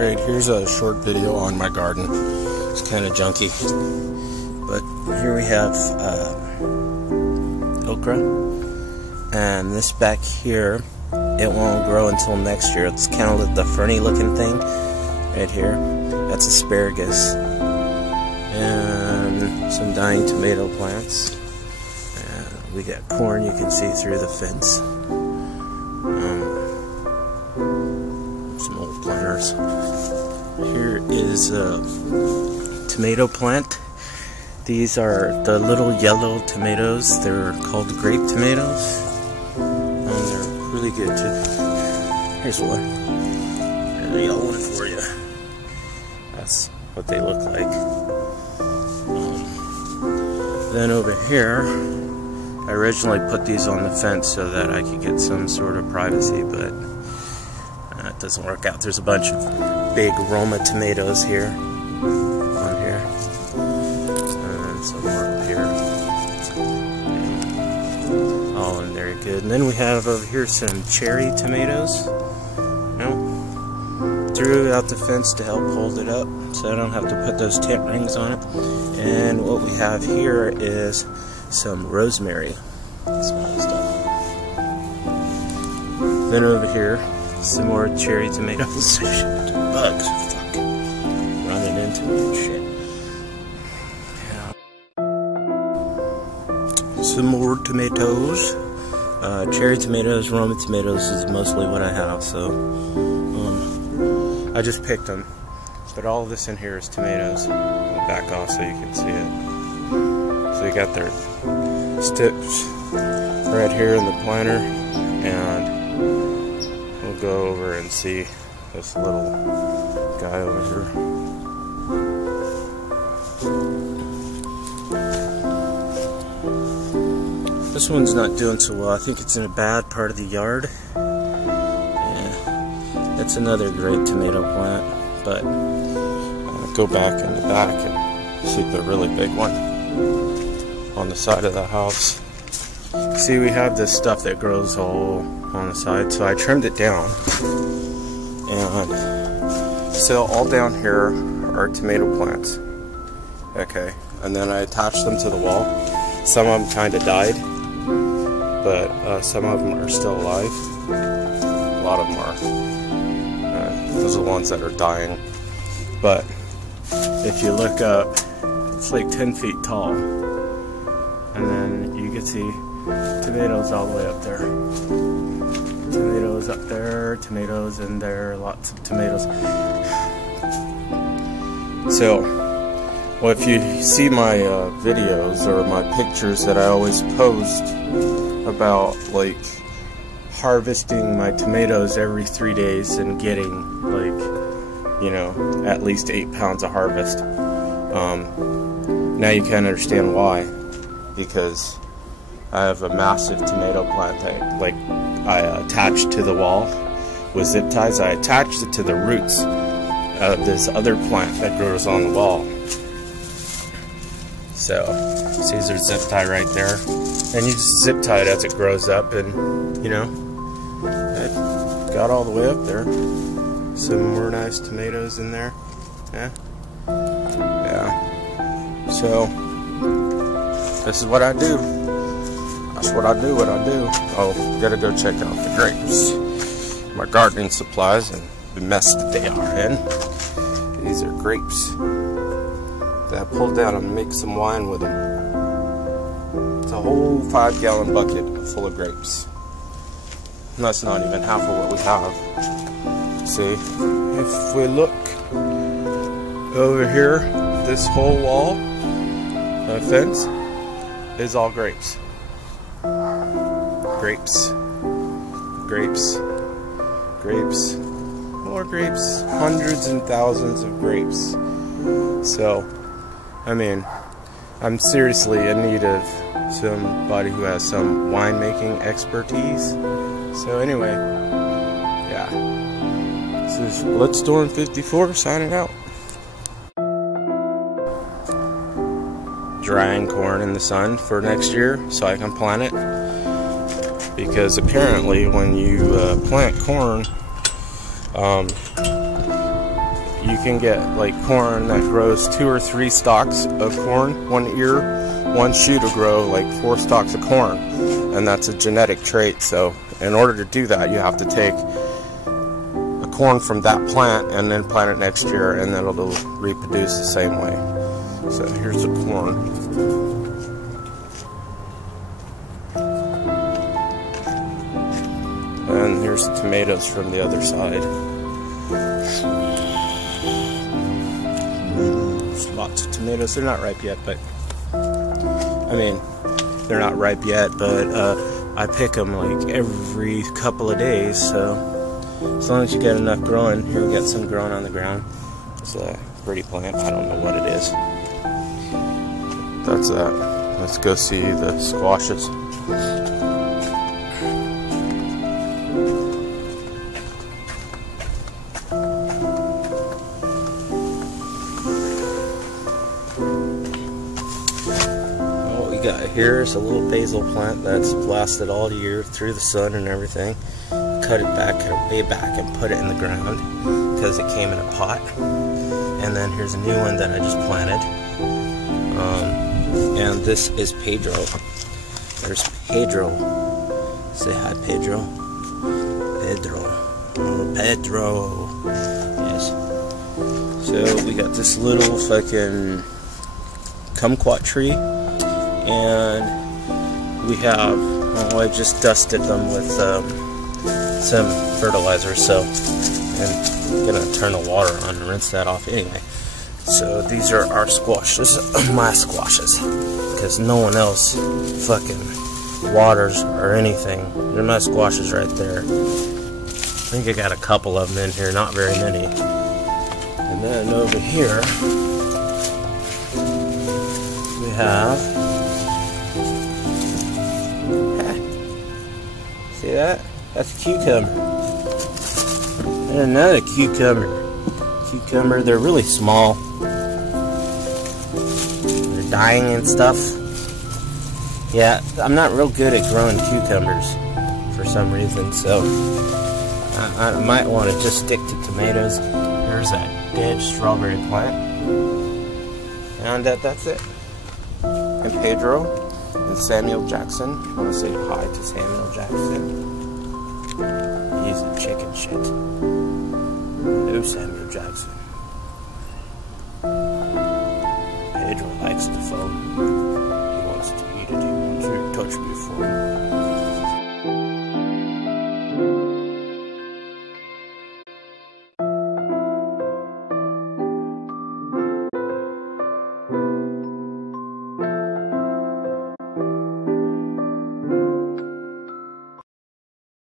Alright, here's a short video on my garden. It's kind of junky, but here we have okra, and this back here, it won't grow until next year. It's kind of the ferny looking thing right here. That's asparagus, and some dying tomato plants. We got corn you can see through the fence. Some old planters. Here is a tomato plant. These are the little yellow tomatoes. They're called grape tomatoes. They're really good too. Here's one. There's a yellow one for you. That's what they look like. Then over here, I originally put these on the fence so that I could get some sort of privacy, but it doesn't work out. There's a bunch of big Roma tomatoes here, on here, and some more up here. All in very good. And then we have over here some cherry tomatoes. Threw out the fence to help hold it up, so I don't have to put those tent rings on it. And what we have here is some rosemary. Small stuff. Then over here, some more cherry tomatoes. Bugs, fuck, running into me and shit. Yeah. Some more tomatoes. Cherry tomatoes, Roma tomatoes is mostly what I have. So I just picked them. But all of this in here is tomatoes. I'll back off so you can see it. So you got their sticks right here in the planter, and we'll go over and see this little guy over here. This one's not doing so well. I think it's in a bad part of the yard. Yeah, that's another great tomato plant, but I'll go back in the back and see the really big one on the side of the house. See, we have this stuff that grows all on the side, so I trimmed it down. And so all down here are tomato plants. Okay, and then I attached them to the wall. Some of them kind of died, but some of them are still alive. A lot of them are. Those are the ones that are dying. But if you look up, it's like 10 feet tall. And then you can see tomatoes all the way up there. Tomatoes up there, tomatoes in there, lots of tomatoes. So, well, if you see my videos or my pictures that I always post about, like, harvesting my tomatoes every 3 days and getting, like, you know, at least 8 pounds of harvest. Now you can understand why. Because I have a massive tomato plant that, like, I attached to the wall with zip ties. I attached it to the roots of this other plant that grows on the wall. So, see, there's a zip tie right there, and you just zip tie it as it grows up, and you know, it got all the way up there. Some more nice tomatoes in there. Yeah. So, this is what I do. That's what I do, Oh, gotta go check out the grapes. My gardening supplies and the mess that they are in. These are grapes that I pulled out and make some wine with them. It's a whole 5-gallon bucket full of grapes. And that's not even half of what we have. See, if we look over here, this whole wall, fence, is all grapes. Grapes. Grapes. Grapes. More grapes. Hundreds and thousands of grapes. So, I mean, I'm seriously in need of somebody who has some winemaking expertise. So anyway, yeah. This is Bloodstorm54 signing out. Drying corn in the sun for next year so I can plant it, because apparently when you plant corn, you can get like corn that grows 2 or 3 stalks of corn, one ear, one shoot will grow like 4 stalks of corn, and that's a genetic trait. So in order to do that, you have to take a corn from that plant and then plant it next year, and then it'll reproduce the same way. So here's the corn. And here's the tomatoes from the other side. There's lots of tomatoes. They're not ripe yet, but I mean, they're not ripe yet, but I pick them like every couple of days. So as long as you get enough growing, here we got some growing on the ground. It's a pretty plant. I don't know what it is. That's that. Let's go see the squashes. Here is a little basil plant that's lasted all year through the sun and everything. Cut it way back and put it in the ground because it came in a pot. And then here's a new one that I just planted. And this is Pedro. There's Pedro. Say hi, Pedro. Pedro. Oh, Pedro. Yes. So we got this little fucking kumquat tree. And we have, I just dusted them with some fertilizer, so I'm gonna turn the water on and rinse that off anyway. So these are our squashes, my squashes, because no one else fucking waters or anything. They're my squashes right there. I think I got a couple of them in here, not very many. And then over here we have, see that? That's a cucumber. And another cucumber. They're really small. They're dying and stuff. Yeah, I'm not real good at growing cucumbers for some reason, so I might want to just stick to tomatoes. There's that dead strawberry plant. And that's it. And Pedro. And Samuel Jackson. I want to say hi to Samuel Jackson. He's a chicken shit. No Samuel Jackson. Pedro likes the phone. He wants to eat it. He wants to touch me for him.